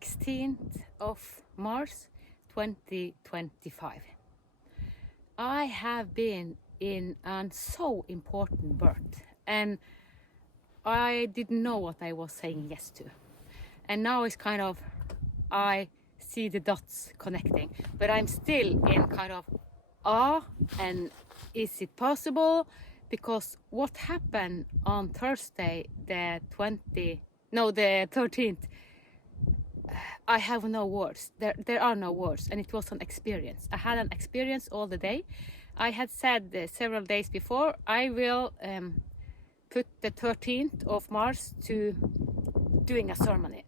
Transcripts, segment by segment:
16th of March 2025. I have been in a so important birth, and I didn't know what I was saying yes to. And now it's kind of, I see the dots connecting, but I'm still in kind of awe, and is it possible? Because what happened on Thursday, the 13th, I have no words. There are no words, and it was an experience. I had an experience all the day. I had said several days before, I will put the 13th of March to doing a ceremony.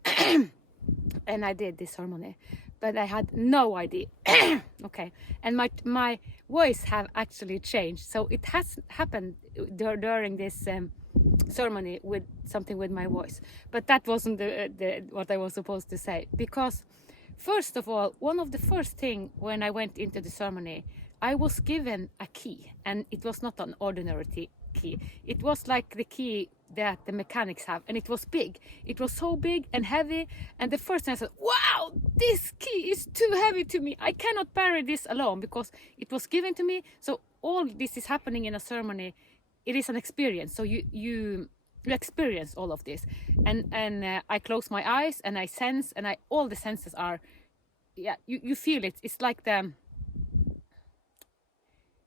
And I did this ceremony, but I had no idea. Okay, and my voice have actually changed, so it has happened during this ceremony with something with my voice, but that wasn't what I was supposed to say. Because first of all, one of the first thing when I went into the ceremony, I was given a key, and it was not an ordinary key. It was like the key that the mechanics have, and it was big. It was so big and heavy, and the first time I said, wow, this key is too heavy to me. I cannot carry this alone, because it was given to me. So all this is happening in a ceremony. It is an experience. So you experience all of this, and I close my eyes and I sense, and all the senses are, yeah, you feel it. It's like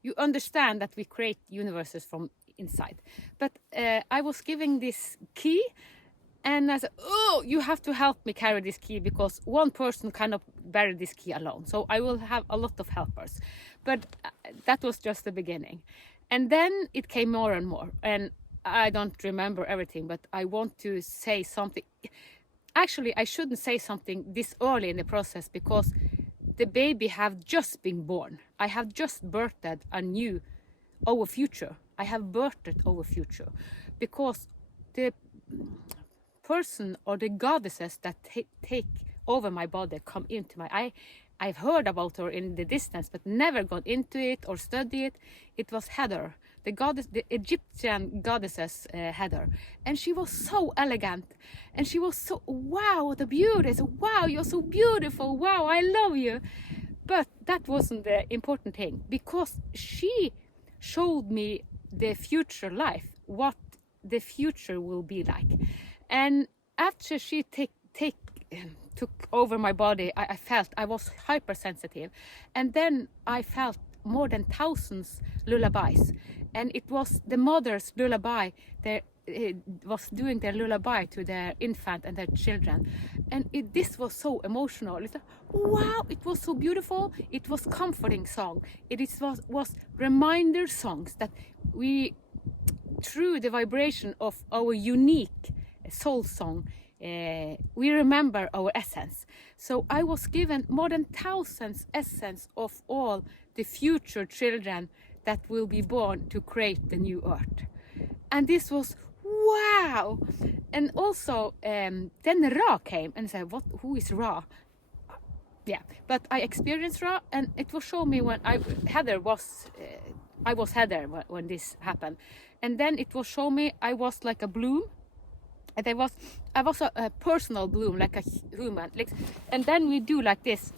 you understand that we create universes from inside. But I was giving this key, and I said, oh, you have to help me carry this key, because one person cannot bear this key alone. So I will have a lot of helpers. But that was just the beginning. And then it came more and more. And I don't remember everything, but I want to say something. Actually, I shouldn't say something this early in the process, because the baby have just been born. I have just birthed our future. I have birthed our future, because the person or the goddesses that take over my body come into my I've heard about her in the distance, but never gone into it or studied it. It was Hathor, the Egyptian goddesses, Hathor, and she was so elegant, and she was so, wow, the beauty. So, wow, you're so beautiful. Wow, I love you. But that wasn't the important thing, because she showed me the future life, what the future will be like. And after she took over my body, I felt I was hypersensitive, and then I felt more than thousands lullabies, and it was the mother's lullaby. Was doing their lullaby to their infant and their children, and this was so emotional. It's like, wow, it was so beautiful. It was comforting song. It was reminder songs that we, through the vibration of our unique soul song, we remember our essence. So I was given more than thousands essence of all the future children that will be born to create the new earth. And this was wow. And also then Ra came and said, who is Ra? Yeah, but I experienced Ra, and it was show me when I was Hathor when this happened. And then it was show me I was like a bloom, and I was a personal bloom, like a human. And then we do like this.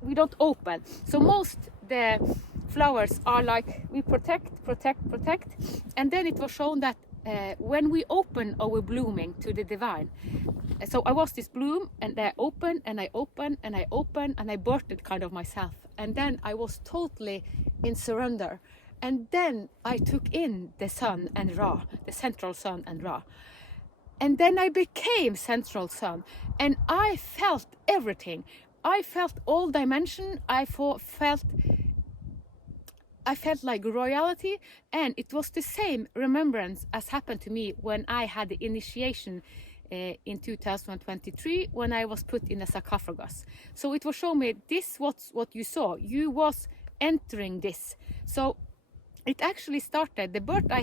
We don't open. So most the flowers are like, we protect. And then it was shown that when we open our blooming to the divine. So I was this bloom, and I open, and I open, and I open, and I birthed kind of myself. And then I was totally in surrender. And then I took in the sun and Ra, the central sun and Ra. And then I became central sun, and I felt everything. I felt all dimension. I felt like royalty, and it was the same remembrance as happened to me when I had the initiation in 2023, when I was put in a sarcophagus. So it was showing me this was what you saw. You was entering this. So it actually started, the birth that I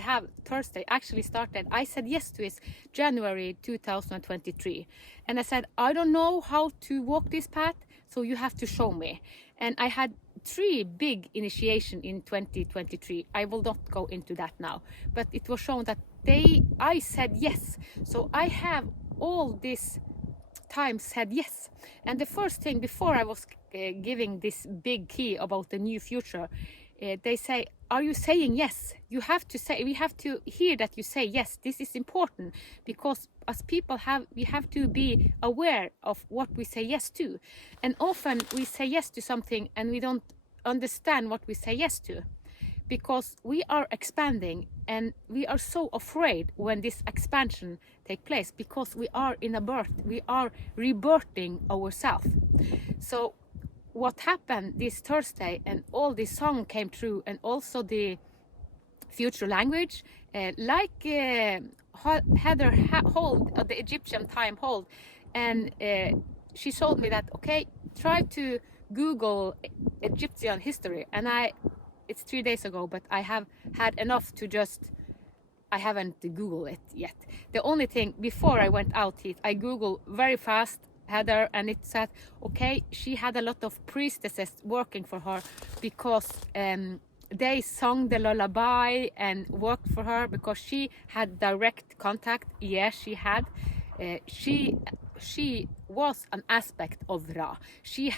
have Thursday actually started. I said yes to it January 2023. And I said, I don't know how to walk this path, so you have to show me. And I had 3 big initiation in 2023. I will not go into that now, but it was shown that I said yes. So I have all this time said yes. And the first thing, before I was giving this big key about the new future, they say, are you saying yes? You have to say, we have to hear that you say yes. This is important, because as people we have to be aware of what we say yes to. And often we say yes to something and we don't understand what we say yes to, because we are expanding and we are so afraid when this expansion take place, because we are in a birth, we are rebirthing ourselves. So what happened this Thursday, and all this song came true, and also the future language, like Heather hold the Egyptian time hold, and she told me that, okay, try to Google Egyptian history, and it's 3 days ago, but I have had enough to just, I haven't Googled it yet. The only thing, before I went out, I Googled very fast Heather, and it said, okay, she had a lot of priestesses working for her, because they sung the lullaby and worked for her, because she had direct contact. Yes, she had. She was an aspect of Ra. She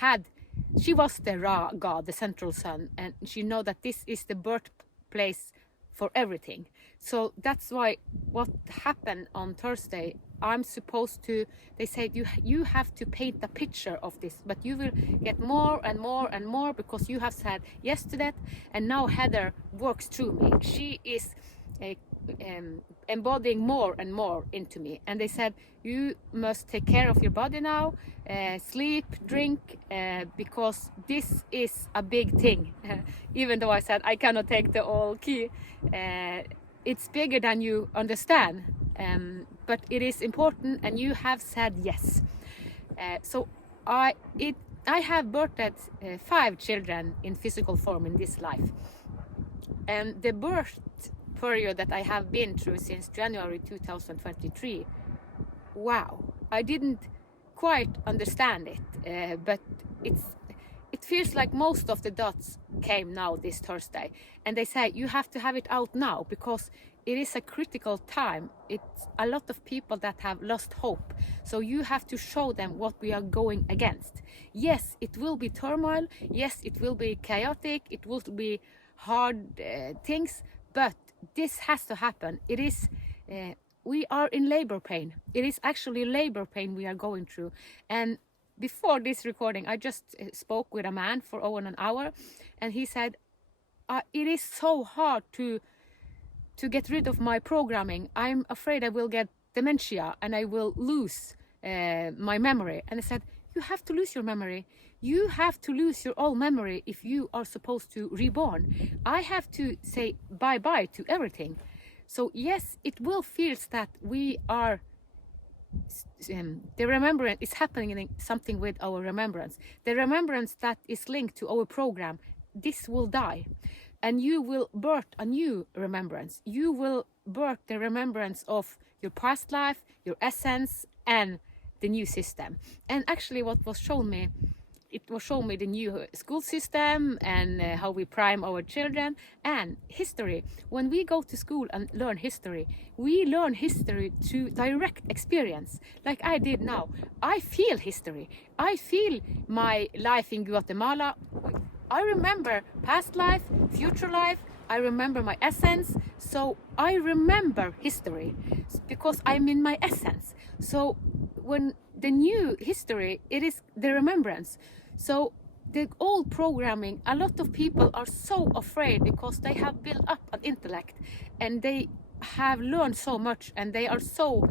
was the Ra god, the central sun, and she know that this is the birthplace for everything. So that's why what happened on Thursday, I'm supposed to, they said, you have to paint a picture of this, but you will get more and more and more, because you have said yes to that. And now Heather works through me. She is embodying more and more into me. And they said, you must take care of your body now, sleep, drink, because this is a big thing. Even though I said I cannot take the all key, it's bigger than you understand, but it is important, and you have said yes. So I have birthed 5 children in physical form in this life, and the birth period that I have been through since January 2023, wow, I didn't quite understand it, but it feels like most of the dots came now this Thursday, and they say you have to have it out now, because it is a critical time. It's a lot of people that have lost hope, so you have to show them what we are going against. Yes, it will be turmoil, yes, it will be chaotic, it will be hard things, but this has to happen. It is we are in labor pain. It is actually labor pain we are going through. And before this recording, I just spoke with a man for over an hour, and he said, it is so hard to get rid of my programming. I'm afraid I will get dementia and I will lose my memory. And I said, you have to lose your memory. You have to lose your old memory if you are supposed to reborn. I have to say bye-bye to everything. So yes, it will feel that we are, the remembrance is happening, something with our remembrance. The remembrance that is linked to our program, this will die. And you will birth a new remembrance. You will birth the remembrance of your past life, your essence, and the new system. And actually what was shown me, it was shown me the new school system, and how we prime our children, and history. When we go to school and learn history, we learn history through direct experience, like I did now. I feel history. I feel my life in Guatemala. I remember past life, future life. I remember my essence. So I remember history because I'm in my essence. So when the new history, it is the remembrance. So the old programming, a lot of people are so afraid because they have built up an intellect and they have learned so much and they are so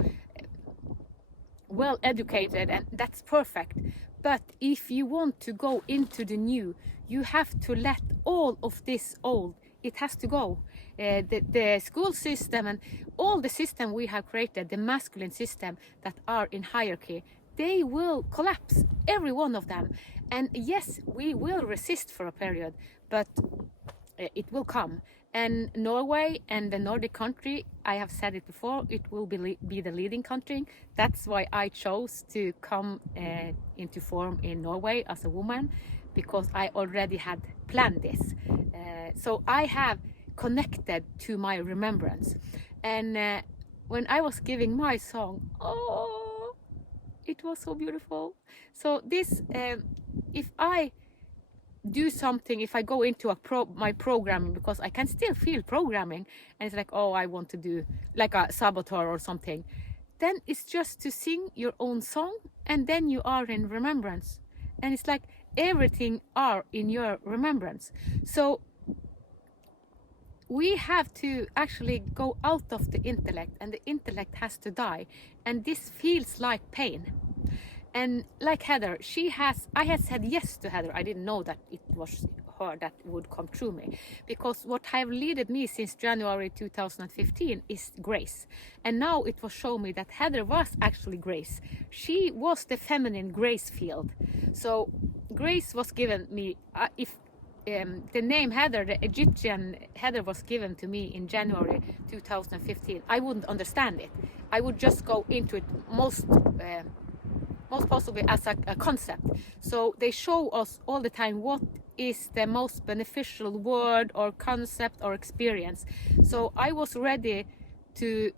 well educated, and that's perfect. But if you want to go into the new, you have to let all of this old, it has to go. The school system and all the system we have created, the masculine system that are in hierarchy, they will collapse, every one of them. And yes, we will resist for a period, but it will come. And Norway and the Nordic country, I have said it before, it will be the leading country. That's why I chose to come into form in Norway as a woman, because I already had planned this. So I have connected to my remembrance. And when I was giving my song, oh, it was so beautiful. So this, if I do something, if I go into my programming, because I can still feel programming, and it's like, oh, I want to do like a saboteur or something, then it's just to sing your own song, and then you are in remembrance, and it's like everything are in your remembrance. So we have to actually go out of the intellect, and the intellect has to die, and this feels like pain. And like Heather, I had said yes to Heather. I didn't know that it was her that would come through me, because what have led me since January 2015 is grace. And now it was shown me that Heather was actually grace. She was the feminine grace field. So grace was given me, if the name Heather, the Egyptian Heather, was given to me in January 2015, I wouldn't understand it. I would just go into it most possibly as a concept. So they show us all the time what is the most beneficial word or concept or experience. So I was ready to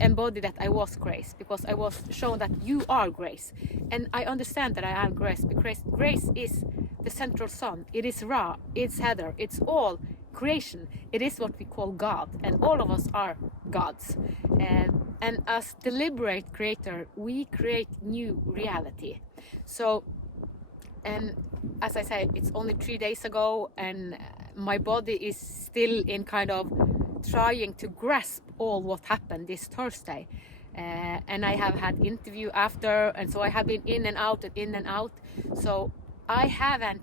embody that I was grace, because I was shown that you are grace, and I understand that I am grace, because grace is the central sun. It is Ra, it's Heather, it's all creation. It is what we call God, and all of us are gods. And as the deliberate creator, we create new reality. So, and as I said, it's only 3 days ago, and my body is still in kind of trying to grasp all what happened this Thursday. And I have had interview after, and so I have been in and out and in and out. So I haven't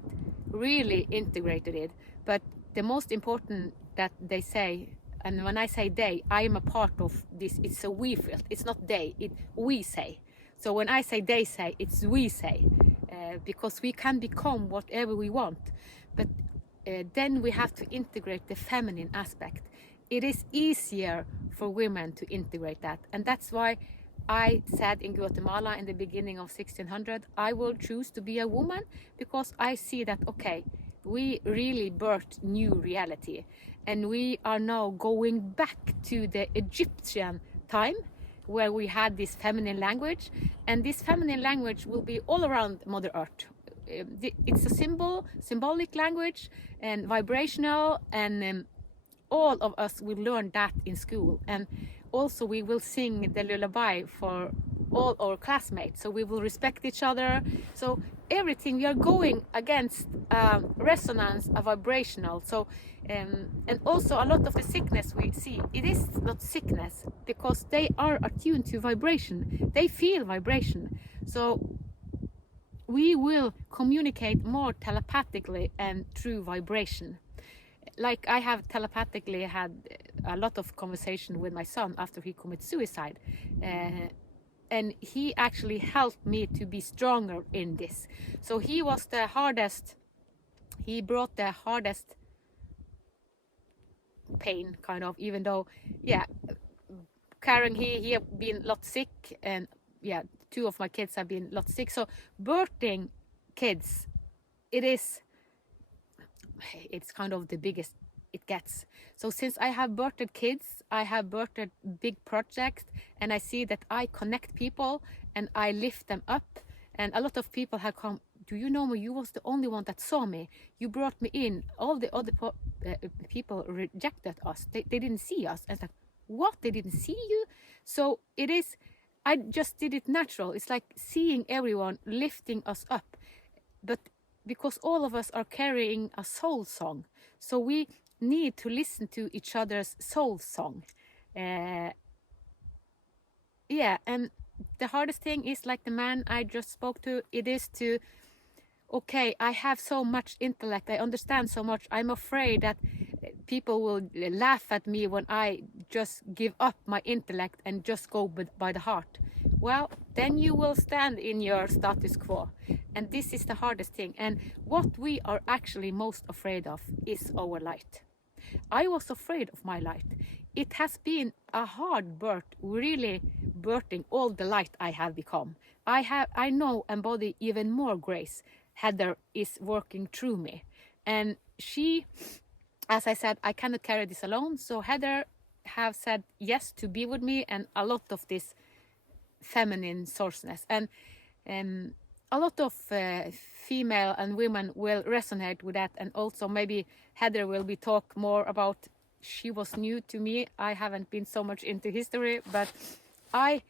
really integrated it. But the most important that they say, and when I say they, I am a part of this. It's a we field. It's not they, we say. So when I say they say, it's we say, because we can become whatever we want. But then we have to integrate the feminine aspect. It is easier for women to integrate that. And that's why I said in Guatemala in the beginning of 1600, I will choose to be a woman, because I see that, okay, we really birthed new reality. And we are now going back to the Egyptian time, where we had this feminine language. And this feminine language will be all around Mother Earth. It's a symbolic language and vibrational, and all of us will learn that in school. And also we will sing the lullaby for all our classmates, so we will respect each other. So everything, we are going against resonance, a vibrational. So and also a lot of the sickness we see, it is not sickness, because they are attuned to vibration, they feel vibration. So we will communicate more telepathically and through vibration. Like I have telepathically had a lot of conversation with my son after he committed suicide, and he actually helped me to be stronger in this. So he was the hardest, he brought the hardest pain, kind of, even though, yeah, Karen, he have been a lot sick, and yeah, 2 of my kids have been a lot sick. So birthing kids, it's kind of the biggest it gets. So since I have birthed kids, I have birthed big projects, and I see that I connect people and I lift them up. And a lot of people have come, do you know me? You was the only one that saw me. You brought me in. All the other people rejected us. They didn't see us. And it's like, what? They didn't see you? So it is, I just did it natural. It's like seeing everyone lifting us up. But because all of us are carrying a soul song, so we need to listen to each other's soul song. Yeah, and the hardest thing is, like the man I just spoke to, it is to, okay, I have so much intellect, I understand so much, I'm afraid that people will laugh at me when I just give up my intellect and just go by the heart. Well, then you will stand in your status quo. And this is the hardest thing. And what we are actually most afraid of is our light. I was afraid of my light. It has been a hard birth, really birthing all the light I have become. I know embody even more grace. Heather is working through me. And she, as I said, I cannot carry this alone. So Heather have said yes to be with me, and a lot of this feminine sourceness. And a lot of female and women will resonate with that. And also maybe Heather will be talk more about, she was new to me. I haven't been so much into history, but I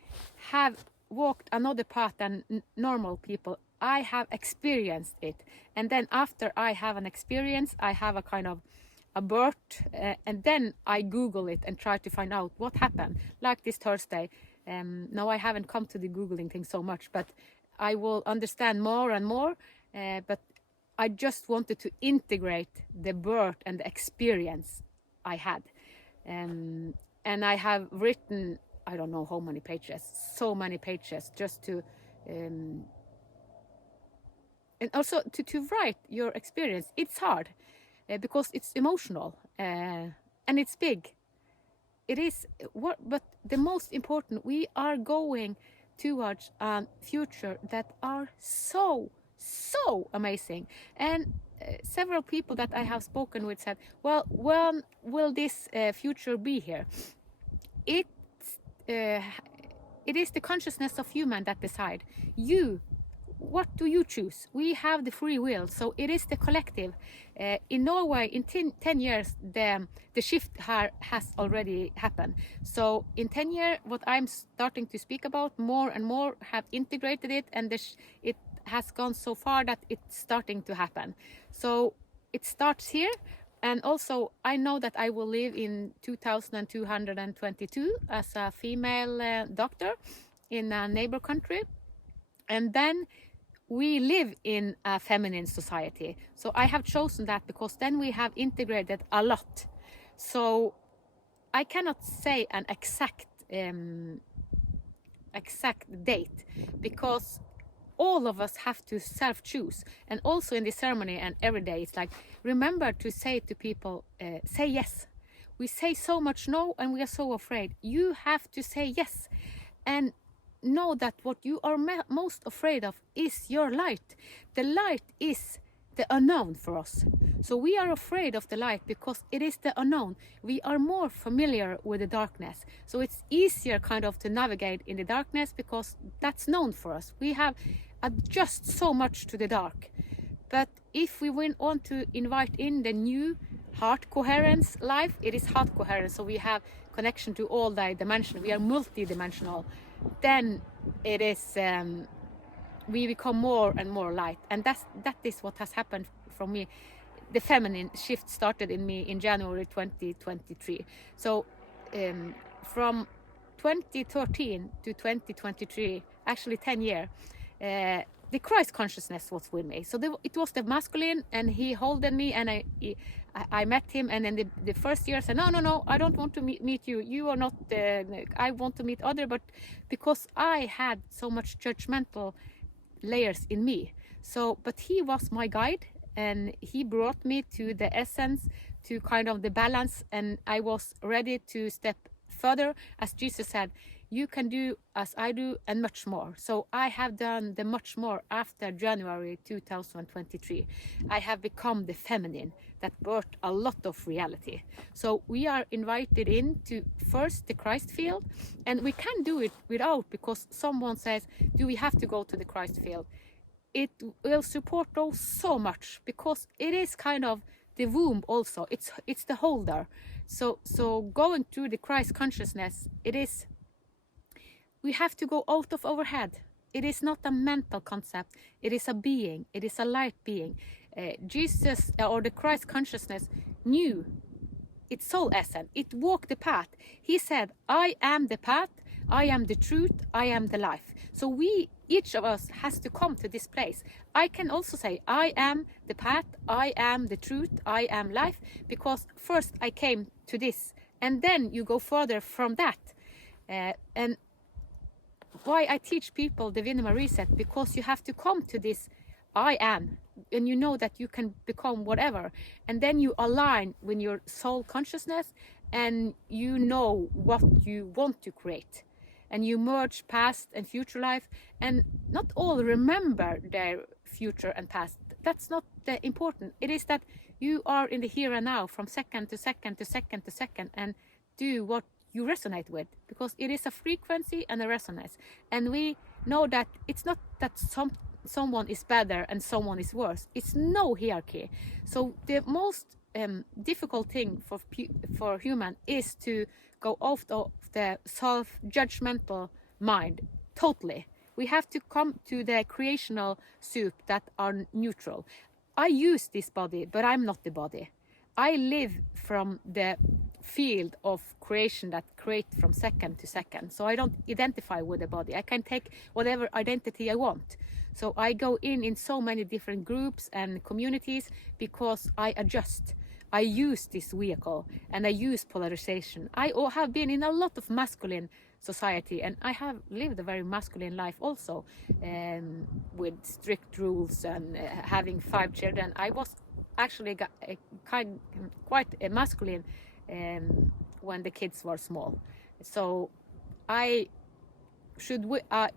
have walked another path than normal people. I have experienced it. And then after I have an experience, I have a kind of a birth, and then I Google it and try to find out what happened. Like this Thursday. Now I haven't come to the Googling thing so much, but I will understand more and more. But I just wanted to integrate the birth and the experience I had. And I have written, I don't know how many pages, so many pages, just to and also to write your experience. It's hard because it's emotional and it's big. It is what, but the most important, we are going towards a future that are so amazing. And several people that I have spoken with said, well, when will this future be here? It is the consciousness of human that decide. What do you choose? We have the free will, so it is the collective. In Norway, in 10 years, the shift has already happened. So in 10 years, what I'm starting to speak about, more and more have integrated it, and it has gone so far that it's starting to happen. So it starts here. And also, I know that I will live in 2222 as a female doctor in a neighbor country. And then we live in a feminine society. So I have chosen that because then we have integrated a lot. So I cannot say an exact date, because all of us have to self-choose. And also in the ceremony and every day, it's like, remember to say to people, say yes. We say so much no, and we are so afraid. You have to say yes. And know that what you are most afraid of is your light. The light is the unknown for us. So we are afraid of the light because it is the unknown. We are more familiar with the darkness. So it's easier kind of to navigate in the darkness because that's known for us. We have adjusted so much to the dark. But if we want to invite in the new heart coherence life, it is heart coherence. So we have connection to all the dimensions. We are multi-dimensional. Then it is we become more and more light, and that is what has happened for me. The feminine shift started in me in January 2023. So from 2013 to 2023, actually 10 years, the Christ consciousness was with me. So it was the masculine, and he holded me, and I met him. And then the first year I said, no, I don't want to meet you. You are not, I want to meet other, but because I had so much judgmental layers in me. So, but he was my guide, and he brought me to the essence, to kind of the balance, and I was ready to step further. As Jesus said, you can do as I do and much more. So I have done the much more after January 2023. I have become the feminine that birthed a lot of reality. So we are invited into first the Christ field, and we can do it without, because someone says, do we have to go to the Christ field? It will support those so much, because it is kind of the womb also. It's the holder. So going through the Christ consciousness, it is, we have to go out of our head. It is not a mental concept. It is a being. It is a light being. Jesus, or the Christ consciousness, knew its soul essence. It walked the path. He said, I am the path, I am the truth, I am the life. So each of us has to come to this place. I can also say, I am the path, I am the truth, I am life, because first I came to this, and then you go further from that. And why I teach people the Vinema Reset, because you have to come to this I am, and you know that you can become whatever, and then you align with your soul consciousness, and you know what you want to create, and you merge past and future life. And not all remember their future and past. That's not the important. It is that you are in the here and now, from second to second to second to second, and do what you resonate with, because it is a frequency and a resonance. And we know that it's not that someone is better and someone is worse. It's no hierarchy. So the most difficult thing for human is to go out of the self-judgmental mind totally. We have to come to the creational soup that are neutral. I use this body, but I'm not the body. I live from the field of creation that create from second to second. So I don't identify with the body. I can take whatever identity I want. So I go in so many different groups and communities because I adjust. I use this vehicle and I use polarization. I have been in a lot of masculine society, and I have lived a very masculine life also, with strict rules and having 5 children. I was actually quite masculine when the kids were small. So I should,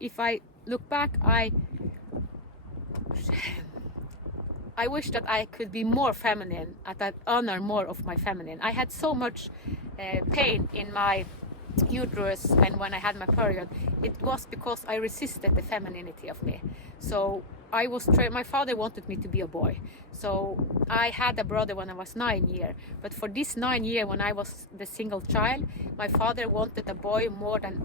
if I look back, I wish that I could be more feminine, that honor more of my feminine. I had so much pain in my uterus, and when I had my period, it was because I resisted the femininity of me. So I was my father wanted me to be a boy. So I had a brother when I was 9 years. But for this 9 years, when I was the single child, my father wanted a boy more than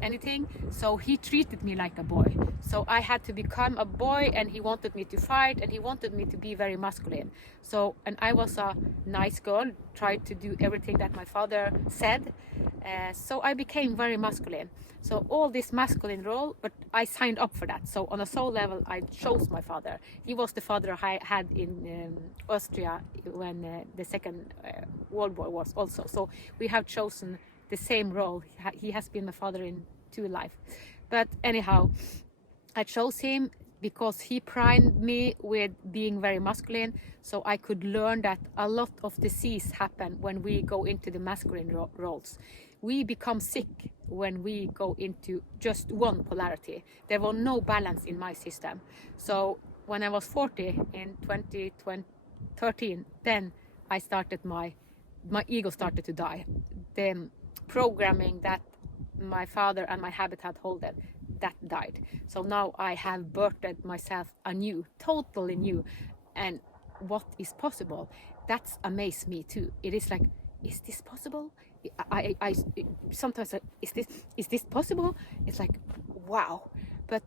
anything. So he treated me like a boy. So I had to become a boy, and he wanted me to fight, and he wanted me to be very masculine. So, and I was a nice girl, tried to do everything that my father said. So I became very masculine. So all this masculine role, but I signed up for that. So on a soul level, I chose my father. He was the father I had in Austria when the Second World War was also. So we have chosen the same role. He has been my father in 2 lives. But anyhow, I chose him because he primed me with being very masculine, so I could learn that a lot of disease happen when we go into the masculine roles. We become sick when we go into just one polarity. There was no balance in my system. So when I was 40 in 2013, then I started my ego started to die. The programming that my father and my habitat holded, that died. So now I have birthed myself anew, totally new. And what is possible, that's amazed me too. It is like, is this possible? I sometimes like, is this possible? It's like, wow. But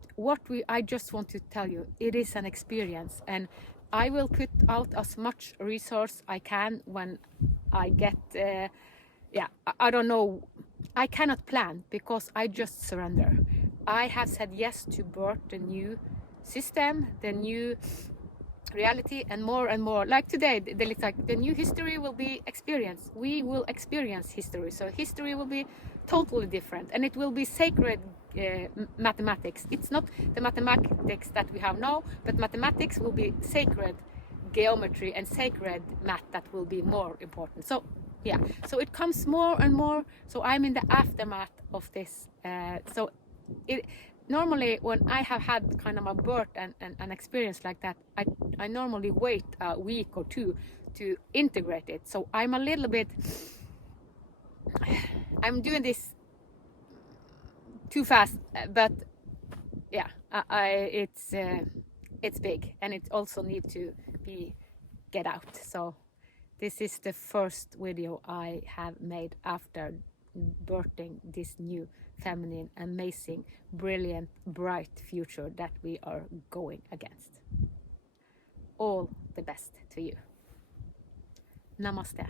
I just want to tell you, it is an experience, and I will put out as much resource I can when I get I don't know. I cannot plan because I just surrender. I have said yes to birth the new system, the new reality, and more. Like today, the new history will be experienced. We will experience history. So history will be totally different, and it will be sacred mathematics. It's not the mathematics that we have now, but mathematics will be sacred geometry and sacred math that will be more important. So yeah, so it comes more and more. So I'm in the aftermath of this. So it normally, when I have had kind of a birth and an experience like that, I normally wait a week or 2 to integrate it. So I'm a little bit, I'm doing this too fast, but yeah, it's big, and it also need to be get out. So this is the first video I have made after birthing this new feminine, amazing, brilliant, bright future that we are going against. All the best to you. Namaste.